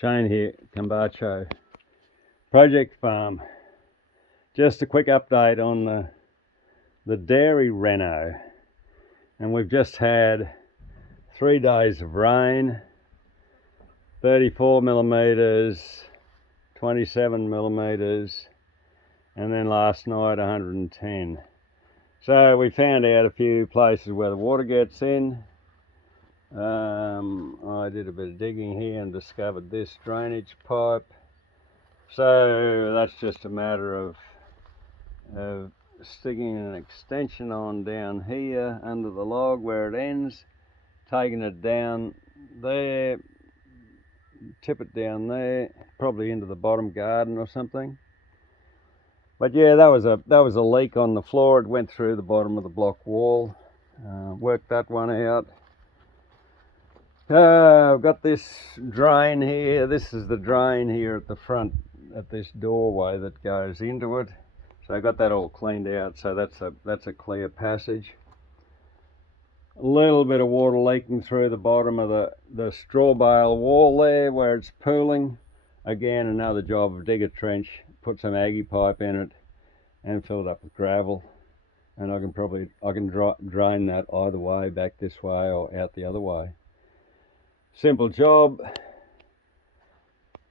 Shane here, Cambacho Project Farm. Just a quick update on the dairy reno, and we've just had 3 days of rain, 34 millimeters, 27 millimeters, and then last night 110. So we found out a few places where the water gets in. I did a bit of digging here and discovered this drainage pipe. So that's just a matter of sticking an extension on down here under the log where it ends, taking it down there, tip it down there, probably into the bottom garden or something. But yeah, that was a leak on the floor. It went through the bottom of the block wall. Worked that one out. I've got this drain here. This is the drain here at the front, at this doorway that goes into it. So I got that all cleaned out. So that's a clear passage. A little bit of water leaking through the bottom of the straw bale wall there where it's pooling. Again, another job of dig a trench, put some Aggie pipe in it, and fill it up with gravel. And I can drain that either way, back this way or out the other way. Simple job.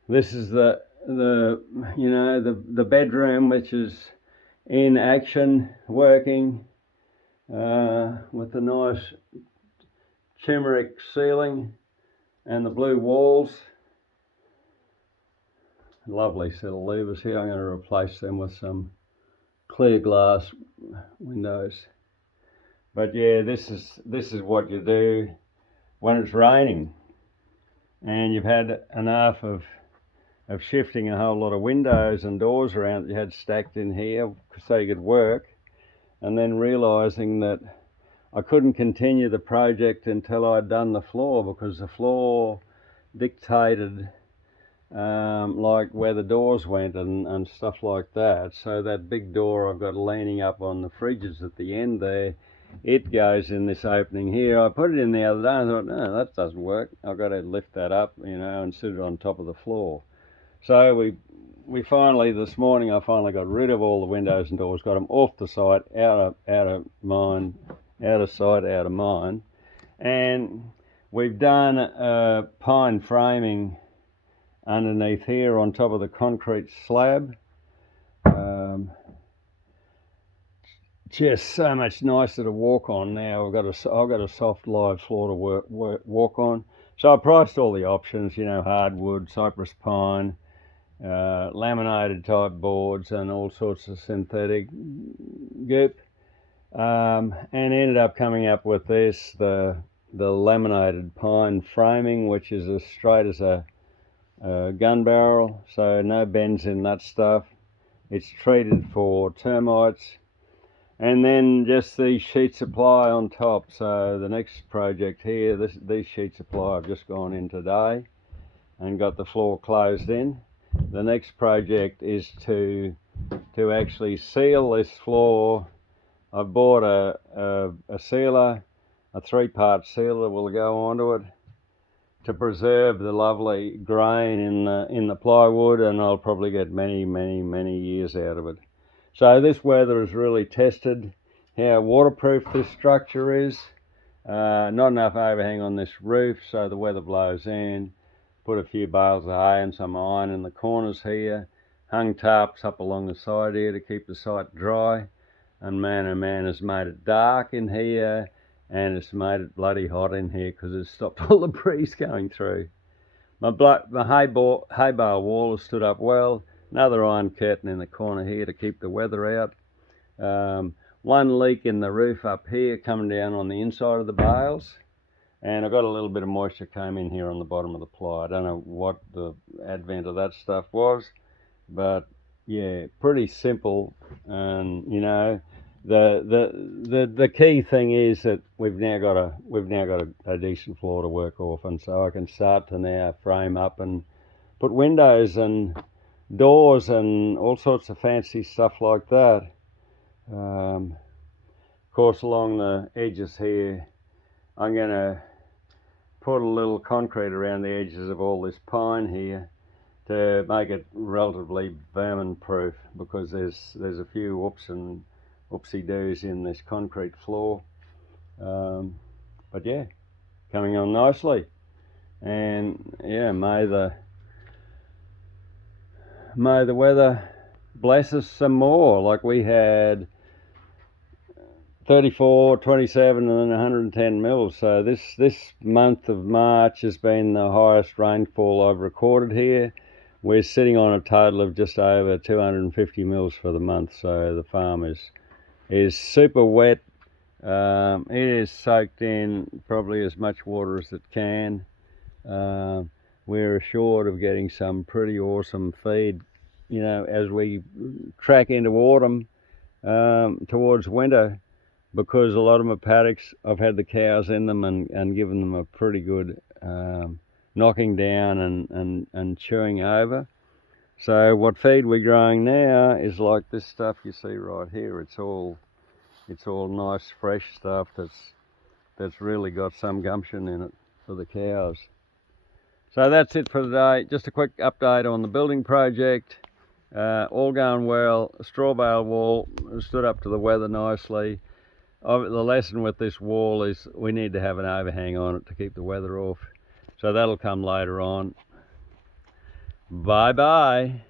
This is the bedroom, which is in action, working with the nice chimeric ceiling and the blue walls. Lovely set of levers here. I'm going to replace them with some clear glass windows. But yeah, this is what you do when it's raining and you've had enough of shifting a whole lot of windows and doors around that you had stacked in here so you could work, and then realizing that I couldn't continue the project until I'd done the floor, because the floor dictated like where the doors went and stuff like that. So that big door I've got leaning up on the fridges at the end there, it goes in this opening here. I put it in the other day and I thought, no, that doesn't work. I've got to lift that up, and sit it on top of the floor. So we finally, this morning, I finally got rid of all the windows and doors, got them off the site, out of sight, out of mind. And we've done pine framing underneath here on top of the concrete slab. Just so much nicer to walk on now. I've got a soft live floor to walk on. So I priced all the options, hardwood, cypress pine, laminated type boards, and all sorts of synthetic goop, and ended up coming up with this, the laminated pine framing, which is as straight as a gun barrel, so no bends in that stuff. It's treated for termites. And then just these sheets of ply on top. So the next project here, these sheets of ply I've just gone in today and got the floor closed in. The next project is to actually seal this floor. I've bought a sealer, a 3-part sealer will go onto it to preserve the lovely grain in the plywood, and I'll probably get many years out of it. So this weather has really tested how waterproof this structure is. Not enough overhang on this roof, so the weather blows in. Put a few bales of hay and some iron in the corners here. Hung tarps up along the side here to keep the site dry. And man, oh man, has made it dark in here, and it's made it bloody hot in here because it's stopped all the breeze going through. My hay bale wall has stood up well. Another iron curtain in the corner here to keep the weather out. One leak in the roof up here coming down on the inside of the bales, and I got a little bit of moisture came in here on the bottom of the ply. I don't know what the advent of that stuff was, but yeah, pretty simple. And the key thing is that we've now got a decent floor to work off, and so I can start to now frame up and put windows and doors and all sorts of fancy stuff like that. Of course, along the edges here, I'm going to put a little concrete around the edges of all this pine here to make it relatively vermin proof, because there's a few whoopsie doos in this concrete floor. But yeah, coming on nicely, and yeah, may the weather bless us some more. Like we had 34, 27 and then 110 mils. So this month of March has been the highest rainfall I've recorded here. We're sitting on a total of just over 250 mils for the month. So the farm is super wet. It is soaked in probably as much water as it can. We're assured of getting some pretty awesome feed, you know, as we track into autumn, towards winter, because a lot of my paddocks, I've had the cows in them and given them a pretty good knocking down and chewing over. So what feed we're growing now is like this stuff you see right here. It's all nice fresh stuff that's really got some gumption in it for the cows. So that's it for today. Just a quick update on the building project. All going well. Straw bale wall stood up to the weather nicely. The lesson with this wall is we need to have an overhang on it to keep the weather off. So that'll come later on. Bye bye.